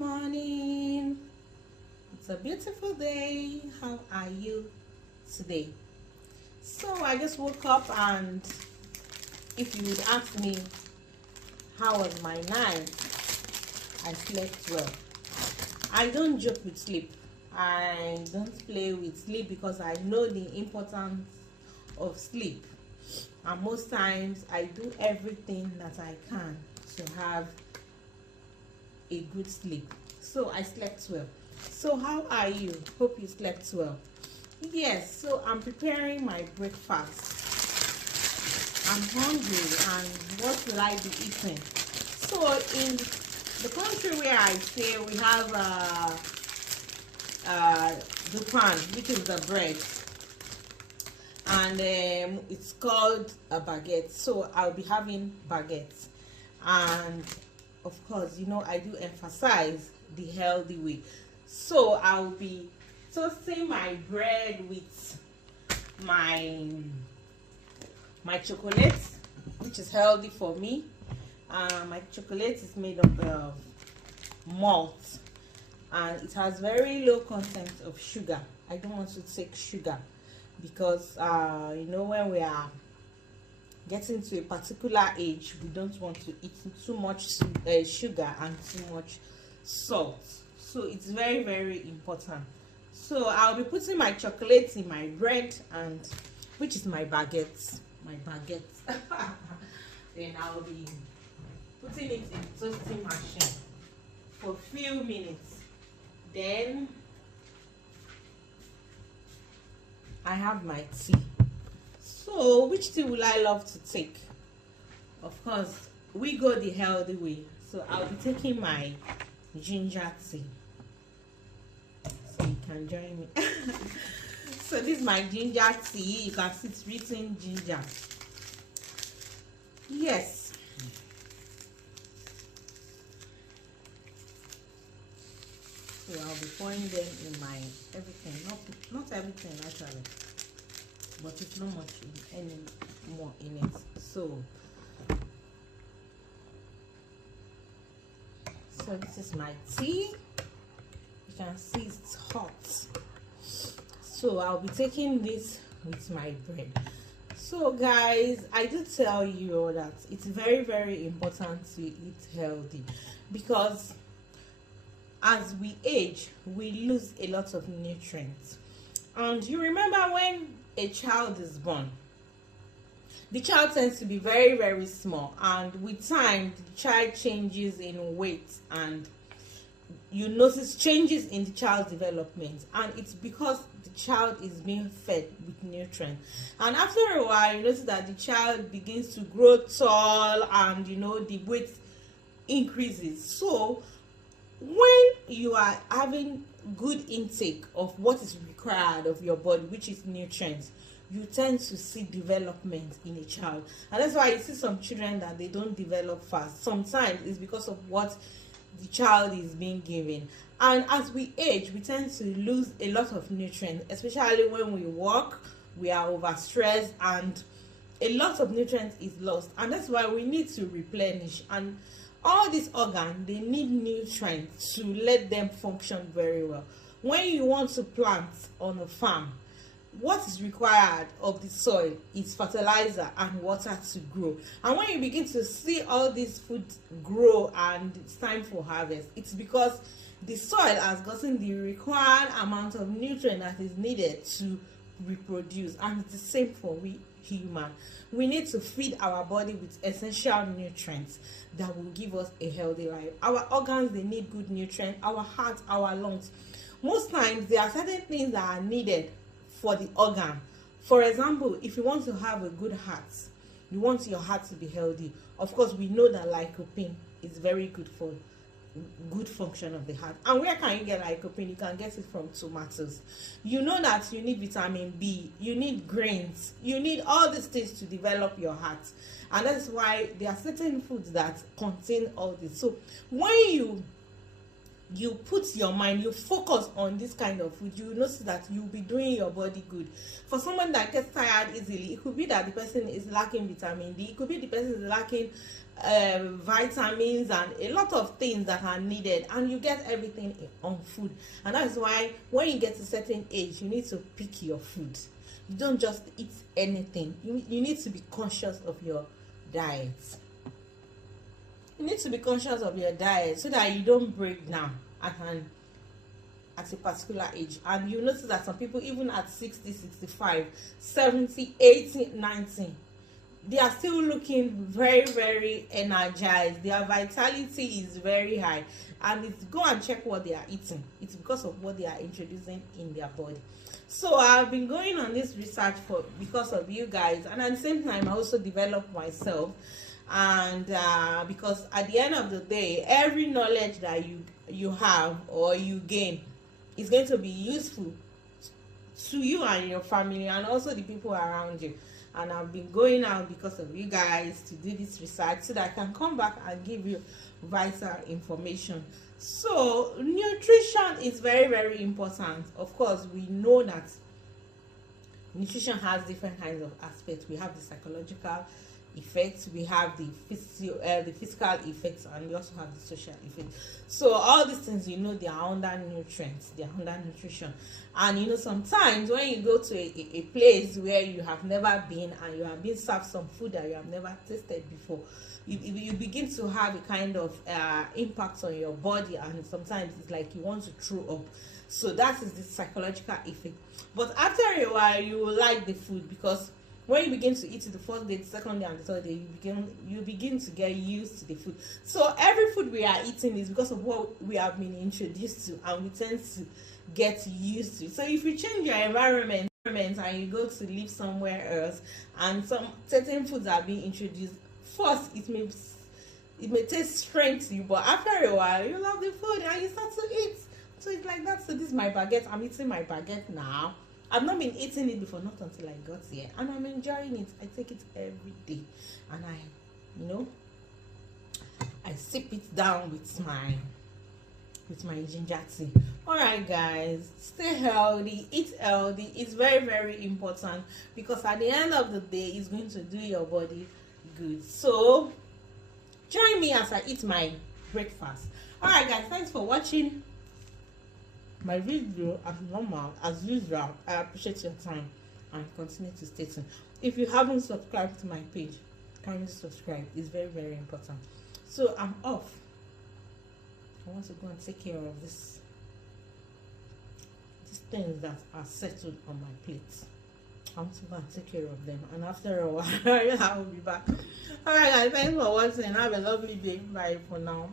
morning. It's a beautiful day. How are you today? So I just woke up, and if you would ask me how was my night, I slept well. I don't joke with sleep. I don't play with sleep because I know the importance of sleep. And most times I do everything that I can to have a good sleep. So I slept well. So how are you? Hope you slept well. Yes, so I'm preparing my breakfast. I'm hungry, and what will I be eating? So in the country where I stay, we have dupan, which is the bread, and it's called a baguette. So I'll be having baguette, and of course, I do emphasize the healthy way. So I'll be toasting my bread with my chocolate, which is healthy for me. My chocolate is made of malt, and it has very low content of sugar. I don't want to take sugar because when we are getting to a particular age, we don't want to eat too much sugar and too much salt. So it's very, very important. So I'll be putting my chocolate in my bread, and which is my baguette. Then I'll be putting it in toasting machine for a few minutes. Then I have my tea. So which tea will I love to take? Of course, we go the healthy way. So I'll be taking my ginger tea. So you can join me. So this is my ginger tea. You can see it's written ginger. Yes. So I'll be pouring them in my everything. Not everything actually, but it's not much any more in it. So this is my tea. You can see it's hot. So I'll be taking this with my bread. So guys, I do tell you that it's very, very important to eat healthy, because as we age, we lose a lot of nutrients. And you remember when a child is born, the child tends to be very, very small, and with time the child changes in weight, and you notice changes in the child's development, and it's because the child is being fed with nutrients. And after a while, you notice that the child begins to grow tall, and the weight increases. So when you are having good intake of what is required of your body, which is nutrients, you tend to see development in a child. And that's why you see some children that they don't develop fast. Sometimes it's because of what the child is being given. And as we age, we tend to lose a lot of nutrients, especially when we work, we are overstressed, and a lot of nutrients is lost. And that's why we need to replenish. And all these organs, they need nutrients to let them function very well. When you want to plant on a farm, what is required of the soil is fertilizer and water to grow. And when you begin to see all these foods grow and it's time for harvest, it's because the soil has gotten the required amount of nutrient that is needed to reproduce. And it's the same for we human. We need to feed our body with essential nutrients that will give us a healthy life. Our organs, they need good nutrients. Our heart, our lungs. Most times there are certain things that are needed for the organ. For example, if you want to have a good heart, you want your heart to be healthy, of course we know that lycopene is very good for good function of the heart. And where can you get lycopene? You can get it from tomatoes. You know that you need vitamin B, you need grains, you need all these things to develop your heart. And that's why there are certain foods that contain all this. So when you put your mind, you focus on this kind of food, you notice that you'll be doing your body good. For someone that gets tired easily, it could be that the person is lacking vitamin D, it could be the person is lacking vitamins and a lot of things that are needed, and you get everything on food. And that's why when you get to a certain age, you need to pick your food. You don't just eat anything. You need to be conscious of your diet. You need to be conscious of your diet so that you don't break down at a particular age. And you notice that some people, even at 60, 65, 70, 80, 90, they are still looking very, very energized. Their vitality is very high, and it's go and check what they are eating. It's because of what they are introducing in their body. So I've been going on this research because of you guys, and at the same time I also developed myself. And because at the end of the day, every knowledge that you have or you gain is going to be useful to you and your family, and also the people around you. And I've been going out because of you guys to do this research so that I can come back and give you vital information. So nutrition is very, very important. Of course, we know that nutrition has different kinds of aspects. We have the psychological effects, we have the physical effects, and we also have the social effects. So all these things, they are under nutrients, they are under nutrition. And sometimes when you go to a place where you have never been and you have been served some food that you have never tasted before, you begin to have a kind of impact on your body, and sometimes it's like you want to throw up. So that is the psychological effect. But after a while, you will like the food, because when you begin to eat it the first day, the second day, and the third day, you begin to get used to the food. So every food we are eating is because of what we have been introduced to, and we tend to get used to. So if you change your environment and you go to live somewhere else, and some certain foods are being introduced, first it may taste strange to you, but after a while you love the food and you start to eat. So it's like that. So this is my baguette. I'm eating my baguette now. I've not been eating it before, not until I got here, and I'm enjoying it. I take it every day, and I sip it down with my ginger tea. All right, guys, stay healthy, eat healthy. It's very, very important, because at the end of the day, it's going to do your body good. So join me as I eat my breakfast. All right, guys, thanks for watching my video. As normal, as usual, I appreciate your time, and continue to stay tuned. If you haven't subscribed to my page, kindly subscribe. It's very, very important. So I'm off. I want to go and take care of these things that are settled on my plate. I want to go and take care of them, and after a while I will be back. All right, guys, thanks for watching. Have a lovely day. Bye for now.